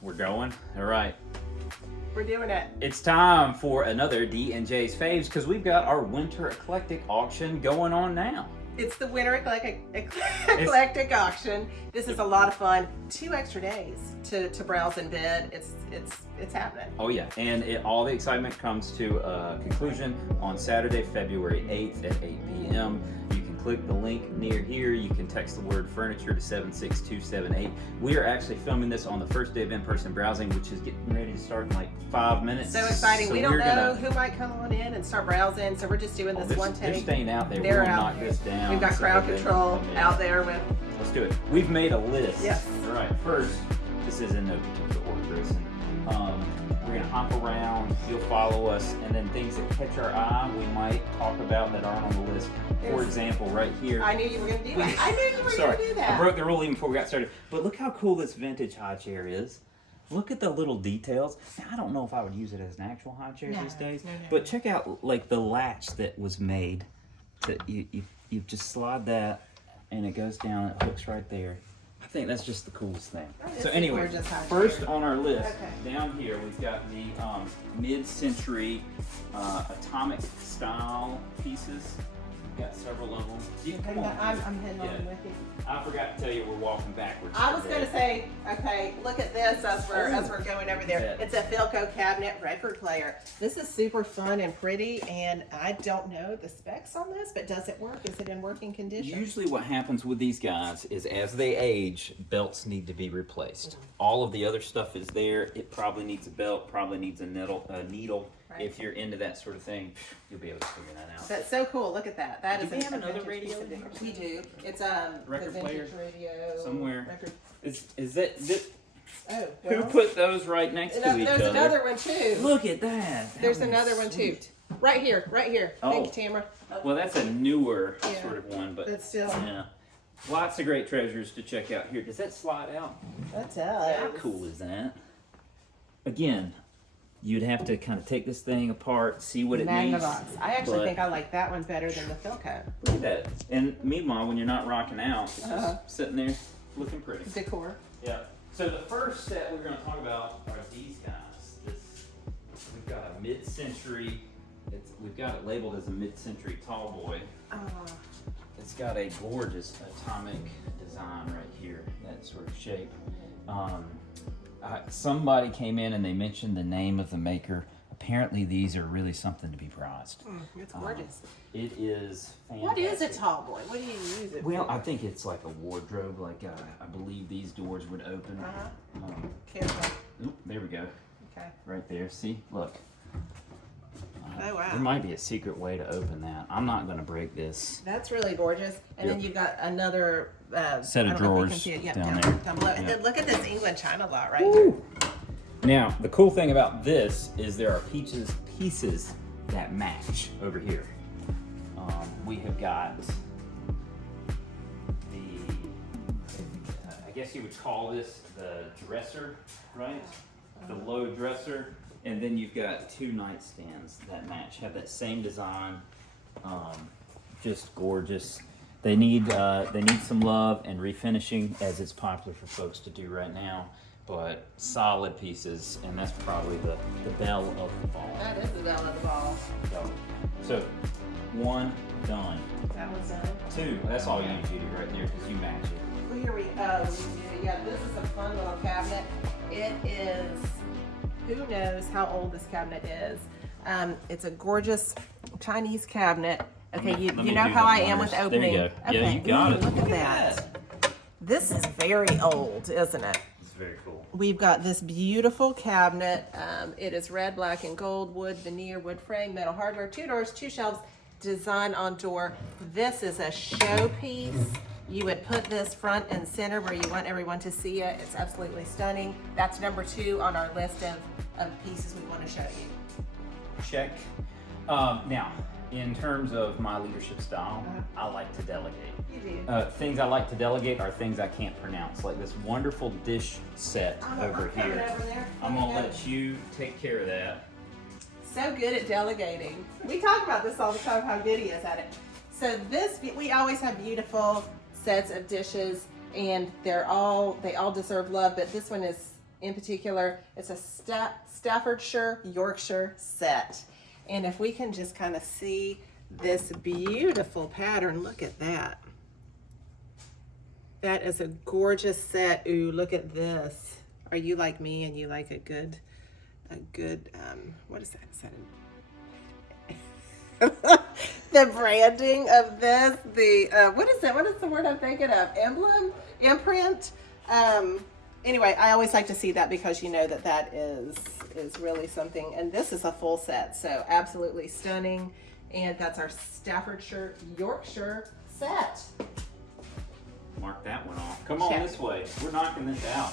We're going? All right. We're doing it. It's time for another D&J's Faves because we've got our Winter Eclectic Auction going on now. It's the Winter Eclectic Auction. This is a lot of fun. 2 extra days to browse and bid. It's happening. Oh yeah, and all the excitement comes to a conclusion on Saturday, February 8th at 8 p.m. You can click the link near here. You can text the word furniture to 76278. We are actually filming this on the first day of in-person browsing, which is getting ready to start in like 5 minutes. So exciting. We don't know who might come on in and start browsing, so we're just doing this one take. They're staying out there. They're we'll out knock there. this down. We've got crowd control out there with... Let's do it. We've made a list. Yes. All right, first, this is in no particular order, Grayson. We're going to hop around, you'll follow us, and then things that catch our eye we might talk about that aren't on the list. For example, right here. I knew you were going to do that. I knew you were going to do that. I broke the rule even before we got started. But look how cool this vintage high chair is. Look at the little details. Now, I don't know if I would use it as an actual high chair these days, but check out like the latch that was made. You just slide that, and it goes down. It hooks right there. I think that's just the coolest thing. So anyway, first on our list, down here we've got the mid-century atomic style pieces. We've got several of them. I'm heading on with you. I forgot to tell you we're walking backwards. I was going to say, okay, look at this as we're going over there. It's a Philco cabinet record player. This is super fun and pretty, and I don't know the specs on this, but does it work? Is it in working condition? Usually what happens with these guys is as they age, belts need to be replaced. All of the other stuff is there. It probably needs a belt, probably needs a needle. Right. If you're into that sort of thing, you'll be able to figure that out. That's so cool. Look at that. That is. Do we have another radio? We do. It's record the player radio somewhere. Record. Is that? Oh, well, who put those right next to each other? There's another one too. Look at that. There's another one too. Right here. Oh. Thank you, Tamara. Well, that's a newer sort of one, but still. Yeah. Lots of great treasures to check out here. Does that slide out? That does. How cool is that? Again, you'd have to kind of take this thing apart, see what it needs. Magnavox. I actually think I like that one better than the Philco. Look at that. And meanwhile, when you're not rocking out, it's just sitting there looking pretty. Decor. Yeah. So the first set we're going to talk about are these guys. We've got a mid-century. We've got it labeled as a mid-century tall boy. It's got a gorgeous atomic design right here, that sort of shape. Somebody came in and they mentioned the name of the maker. Apparently these are really something to be prized. It's gorgeous. It is fantastic. What is a tall boy? What do you use it for? I think it's like a wardrobe. Like I believe these doors would open. Careful. Oop, there we go. Okay. Right there. See? Look. Oh, wow. There might be a secret way to open that. I'm not going to break this. That's really gorgeous. And then you've got another set of drawers down there. Down below. And then look at this England china lot right here. Now, the cool thing about this is there are pieces that match over here. We have got I guess you would call this the dresser, right? The low dresser. And then you've got 2 nightstands that match, have that same design, just gorgeous. They need some love and refinishing, as it's popular for folks to do right now, but solid pieces, and that's probably the belle of the ball. That is the belle of the ball. So 1 done. That was done. 2, that's all you need to do right there because you match it. Well, here we do. Yeah, this is a fun little cabinet. It is. Who knows how old this cabinet is? It's a gorgeous Chinese cabinet. Okay, you know how I am with opening. There you go. Okay. Yeah, you got it. Look at that. This is very old, isn't it? It's very cool. We've got this beautiful cabinet. It is red, black, and gold, wood, veneer, wood frame, metal hardware, 2 doors, 2 shelves, design on door. This is a showpiece. You would put this front and center where you want everyone to see it. It's absolutely stunning. That's number 2 on our list of pieces we want to show you. Check. Now, in terms of my leadership style, I like to delegate. You do. Things I like to delegate are things I can't pronounce, like this wonderful dish set over here. I'm going to let you take care of that. So good at delegating. We talk about this all the time, how good he is at it. So we always have beautiful sets of dishes, and they all deserve love, but this one is in particular. It's a Staffordshire Yorkshire set. And if we can just kind of see this beautiful pattern, look at that. That is a gorgeous set. Ooh, look at this. Are you like me and you like a good, what is that? Is that the branding of this, what is that? What is the word I'm thinking of? Emblem? Imprint? Anyway, I always like to see that because you know that is really something. And this is a full set, so absolutely stunning. And that's our Staffordshire Yorkshire set. Mark that one off. Come on this way. We're knocking this out.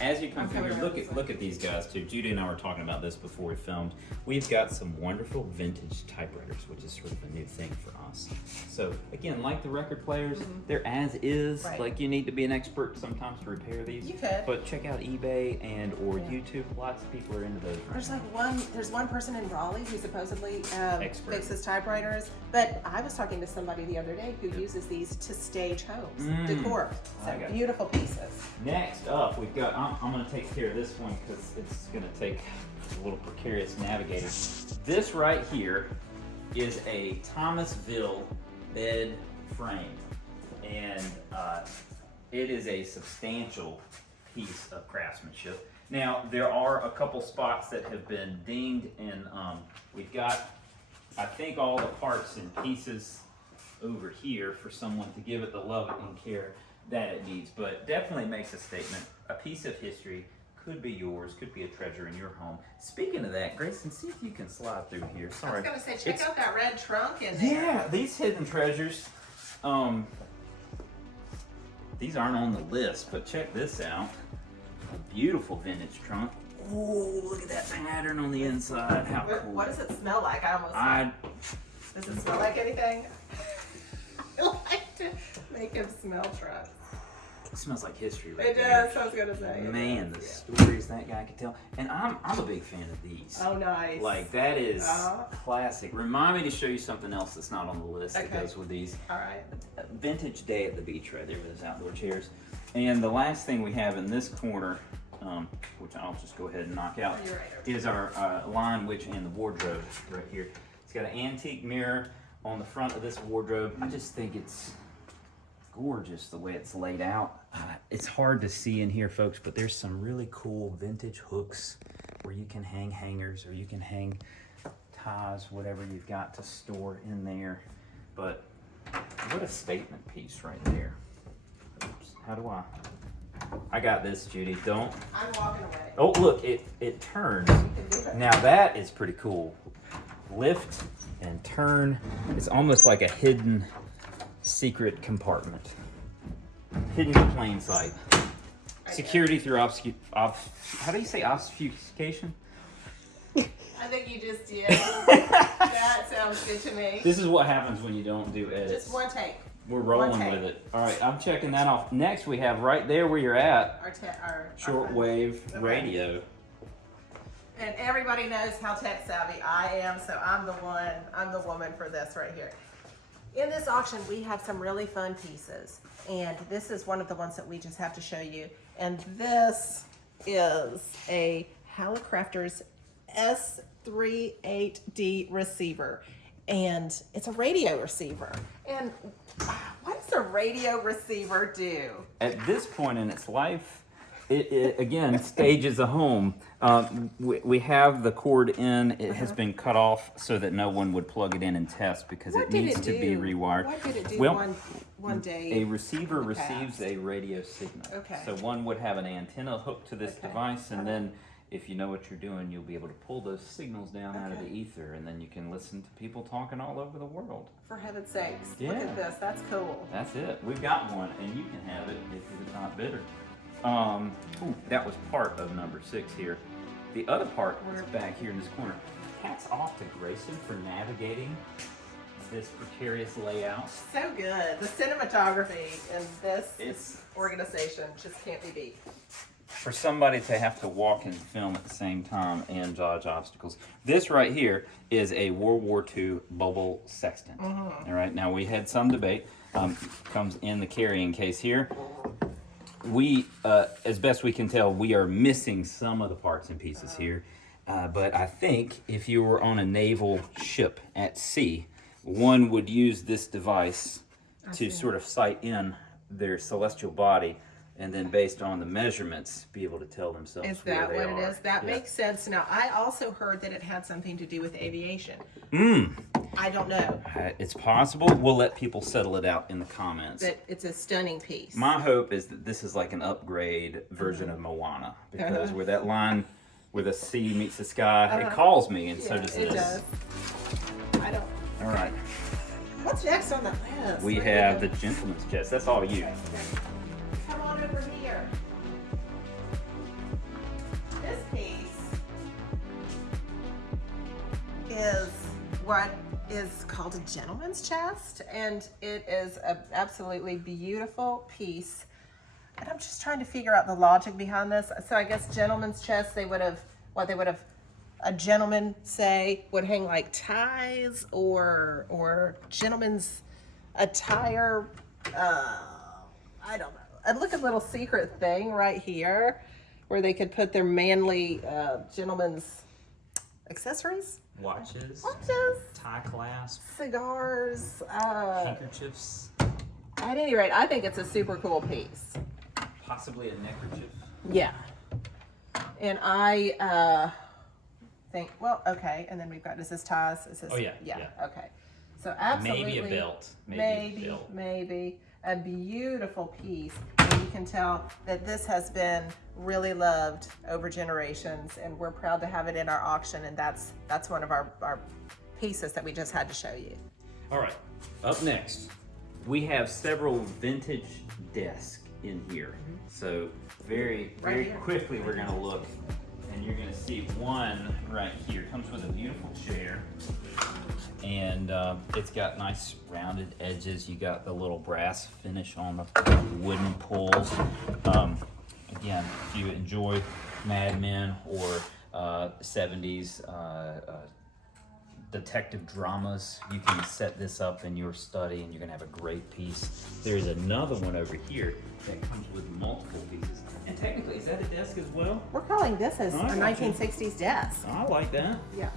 As you come through here, look at these guys too. Judy and I were talking about this before we filmed. We've got some wonderful vintage typewriters, which is sort of a new thing for us. So again, like the record players, they're as is. Right. Like you need to be an expert sometimes to repair these. You could. But check out eBay and or YouTube. Lots of people are into those. There's one person in Raleigh who supposedly fixes typewriters. But I was talking to somebody the other day who uses these to stage homes, decor. So beautiful pieces. Next up, we've got, I'm going to take care of this one because it's going to take a little precarious navigating. This right here is a Thomasville bed frame. And it is a substantial piece of craftsmanship. Now, there are a couple spots that have been dinged, and we've got, I think, all the parts and pieces over here for someone to give it the love and care that it needs, but definitely makes a statement. A piece of history, could be yours, could be a treasure in your home. Speaking of that, Grayson, see if you can slide through here. Sorry. I was going to say, check out that red trunk in there. Yeah, these hidden treasures. These aren't on the list, but check this out. A beautiful vintage trunk. Oh, look at that pattern on the inside. How cool. What does it smell like? Does it smell like anything? I like to make him smell trucks. It smells like history right It there. does, I was gonna say. Man, the stories that guy could tell. And I'm a big fan of these. Oh, nice. Like, that is classic. Remind me to show you something else that's not on the list that goes with these. All right. Vintage day at the beach right there with those outdoor chairs. And the last thing we have in this corner, which I'll just go ahead and knock out, is our line witch and the wardrobe right here. It's got an antique mirror on the front of this wardrobe. I just think it's gorgeous the way it's laid out. It's hard to see in here, folks, but there's some really cool vintage hooks where you can hang hangers or you can hang ties, whatever you've got to store in there. But what a statement piece right there. Oops, how do I got this, Judy. Don't. I'm walking away. Oh, look, it turns. Now that is pretty cool. Lift and turn. It's almost like a hidden secret compartment. Hidden in plain sight. Security through how do you say obfuscation? I think you just did. That sounds good to me. This is what happens when you don't do edits. Just one take. We're rolling with it. All right, I'm checking that off. Next, we have right there where you're at, our shortwave radio. And everybody knows how tech savvy I am, so I'm the woman for this right here. In this auction, we have some really fun pieces, and this is one of the ones that we just have to show you. And this is a Hallicrafters S38D receiver, and it's a radio receiver. And what does a radio receiver do? At this point in its life, it again stages a home. We have the cord in. It has been cut off so that no one would plug it in and test because it needs to be rewired. What did it do one day? A receiver receives a radio signal. Okay. So one would have an antenna hooked to this device, and then if you know what you're doing, you'll be able to pull those signals down out of the ether, and then you can listen to people talking all over the world. For heaven's sakes, look at this. That's cool. That's it. We've got one, and you can have it if you're not bitter. That was part of number 6 here. The other part is back here in this corner. Hats off to Grayson for navigating this precarious layout. So good. The cinematography in this organization just can't be beat. For somebody to have to walk and film at the same time and dodge obstacles. This right here is a World War II bubble sextant. All right, now we had some debate. Comes in the carrying case here. we, as best we can tell, we are missing some of the parts and pieces here. But I think if you were on a naval ship at sea, one would use this device to sort of sight in their celestial body, and then based on the measurements, be able to tell themselves Is where that they what are. it is? That makes sense. Now, I also heard that it had something to do with aviation. I don't know, It's possible. We'll let people settle it out in the comments. but it's a stunning piece. My hope is that this is like an upgrade version of Moana, because where that line where the sea meets the sky, it calls me, and so does it this. does. I don't. All right. What's next on the list? We have the gentleman's chest. That's all you. Come on over here. This piece is what is called a gentleman's chest, and it is an absolutely beautiful piece. And I'm just trying to figure out the logic behind this. So I guess gentleman's chest, they would have, a gentleman say would hang like ties or gentleman's attire. I don't know. And look at a little secret thing right here where they could put their manly gentleman's accessories. Watches, tie clasp, Cigars. handkerchiefs, At any rate, I think it's a super cool piece. possibly a neckerchief. Yeah. And I think, well, okay. And then we've got, is this ties? Is this, Oh, yeah, Yeah. yeah. Okay. So absolutely. Maybe a belt. Maybe a beautiful piece. And you can tell that this has been really loved over generations, and we're proud to have it in our auction. And that's one of our pieces that we just had to show you. All right. Up next, we have several vintage desks in here. So very Right here. quickly, we're gonna look, and you're gonna see one right here. Comes with a beautiful chair, and it's got nice rounded edges. You got the little brass finish on the wooden pulls. Again, if you enjoy Mad Men or 70s detective dramas, you can set this up in your study and you're gonna have a great piece. There's another one over here that comes with multiple pieces. And technically, is that a desk as well? We're calling this as Oh, I a got you. 1960s desk. I like that. Yeah.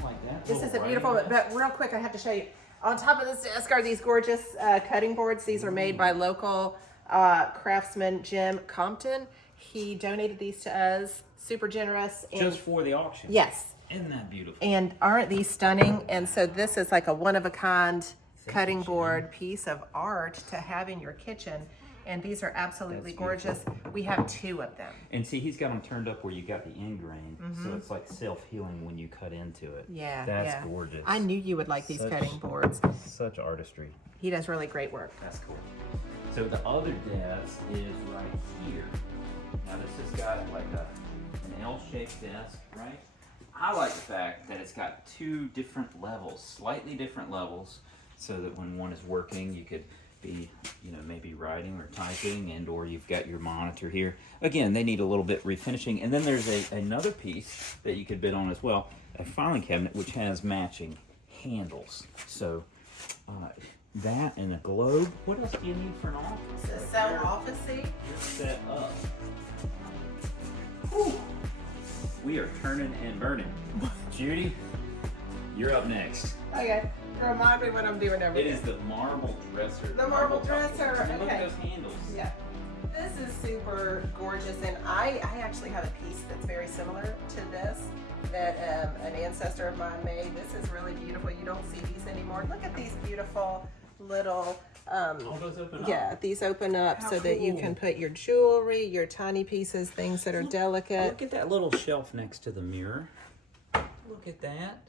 I like that. This is a Little beautiful, writing desk. but real quick, I have to show you. On top of this desk are these gorgeous cutting boards. These are made by local craftsman Jim Compton. He donated these to us. Super generous. And Just for the auction. yes. Isn't that beautiful? And aren't these stunning? And so this is like a one-of-a-kind cutting board piece of art to have in your kitchen. And these are absolutely gorgeous. We have 2 of them. And see, he's got them turned up where you got the end grain, so it's like self-healing when you cut into it. Yeah, That's gorgeous. I knew you would like these Such- cutting boards. Such artistry. He does really great work. That's cool. So the other desk is right here. Now this has got like an L-shaped desk, right? I like the fact that it's got 2 different levels, slightly different levels, so that when one is working, you could be, maybe writing or typing, and or you've got your monitor here. Again, they need a little bit refinishing. And then there's another piece that you could bid on as well, a filing cabinet which has matching handles. So that and a globe. What else do you need for an office? Is this so officey? You're set up. Whew. We are turning and burning. Judy, you're up next. Okay, remind me what I'm doing over It here. is the marble dresser. The marble top. dresser, And look okay. at those handles. Yeah, this is super gorgeous, and I actually have a piece that's very similar to this that an ancestor of mine made. This is really beautiful. You don't see these anymore. Look at these beautiful little All those open up. yeah, these open up How so that you cool. can put your jewelry, your tiny pieces, things that are delicate. Look at that little shelf next to the mirror. Look at that.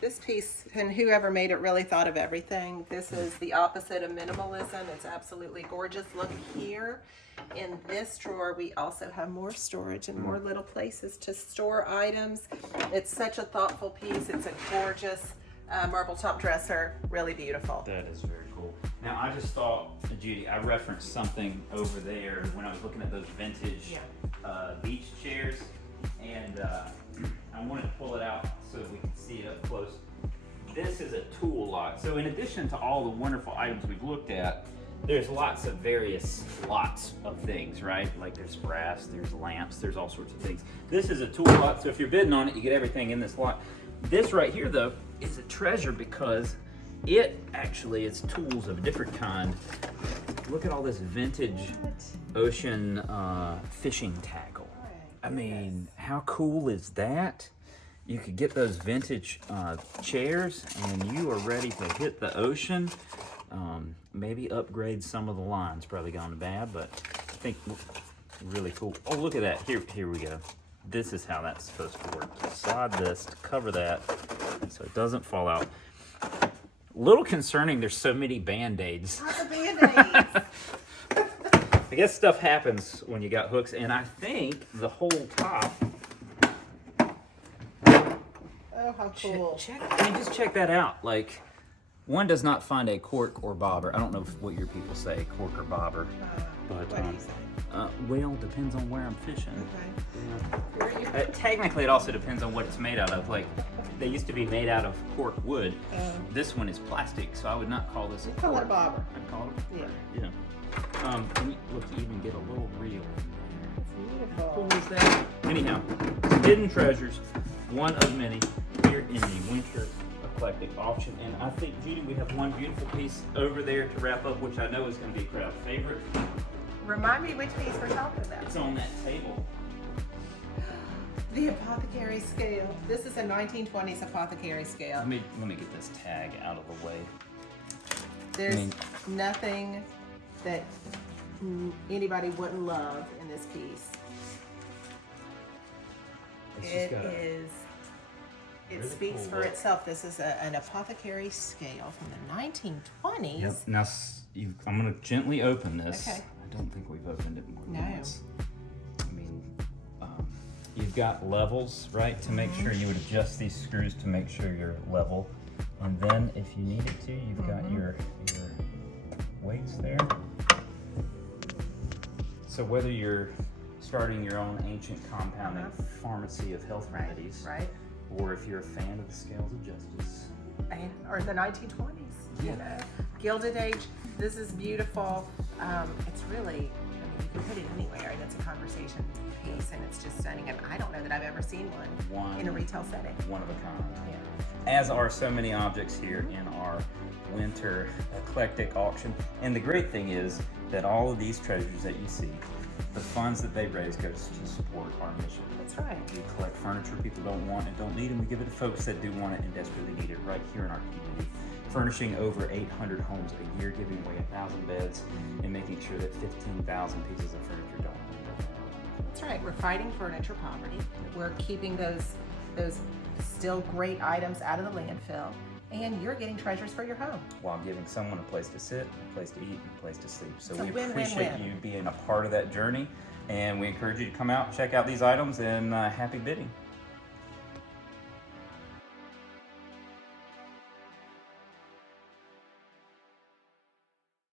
This piece, and whoever made it really thought of everything. This is the opposite of minimalism. It's absolutely gorgeous. Look here. In this drawer, we also have more storage and more little places to store items. It's such a thoughtful piece. It's a gorgeous marble top dresser. Really beautiful. That is very cool. Now, I just thought, Judy, I referenced something over there when I was looking at those vintage beach chairs, and I wanted to pull it out so that we can see it up close. This is a tool lot. So in addition to all the wonderful items we've looked at, there's lots of things, right? Like there's brass, there's lamps, there's all sorts of things. This is a tool lot, so if you're bidding on it, you get everything in this lot. This right here, though, is a treasure because it actually is tools of a different kind. Look at all this vintage ocean fishing tackle. I mean, how cool is that? You could get those vintage chairs and you are ready to hit the ocean. Maybe upgrade some of the lines, probably gone bad, but I think really cool. Oh, look at that. Here we go. This is how that's supposed to work. Slide this to cover that so it doesn't fall out. Little concerning, there's so many Band-Aids. Lots of Band-Aids. I guess stuff happens when you got hooks, and I think the whole top. Oh, how cool. Just check that out. Like, one does not find a cork or bobber. I don't know what your people say, cork or bobber. What do you say? Well, depends on where I'm fishing. Okay. Yeah. Technically, it also depends on what it's made out of. Like, they used to be made out of cork wood. This one is plastic, so I would not call this a cork. Call it a bobber. I'd call it a bobber. Yeah. And look, you even get a little reel. Beautiful. How cool is that? Anyhow, hidden treasures, one of many, here in the Winter Eclectic Auction. And I think, Judy, we have one beautiful piece over there to wrap up, which I know is going to be a crowd favorite. Remind me which piece we're talking about. It's on that table. The apothecary scale. This is a 1920s apothecary scale. Let me get this tag out of the way. There's nothing that anybody wouldn't love in this piece. It speaks cool for itself. This is an apothecary scale from the 1920s. Yep. Now, I'm going to gently open this. Okay. I don't think we've opened it more than No. once. I mean, you've got levels, right, to make sure you would adjust these screws to make sure you're level. And then if you needed to, you've got your weights there. So whether you're starting your own ancient compounding pharmacy of health remedies, Right. or if you're a fan of the scales of justice. Or the 1920s, you know. Gilded Age. This is beautiful. It's really, you can put it anywhere, and it's a conversation piece, and it's just stunning. And I don't know that I've ever seen one in a retail setting. One of a kind. Yeah. As are so many objects here in our Winter Eclectic Auction. And the great thing is that all of these treasures that you see, the funds that they raise goes to support our mission. That's right. We collect furniture people don't want and don't need, and we give it to folks that do want it and desperately need it right here in our community. Furnishing over 800 homes a year, giving away 1,000 beds, and making sure that 15,000 pieces of furniture don't end up. That's right. We're fighting furniture poverty. We're keeping those still great items out of the landfill, and you're getting treasures for your home. While giving someone a place to sit, a place to eat, and a place to sleep. So It's a we win-win-win. appreciate you being a part of that journey, and we encourage you to come out, check out these items, and happy bidding.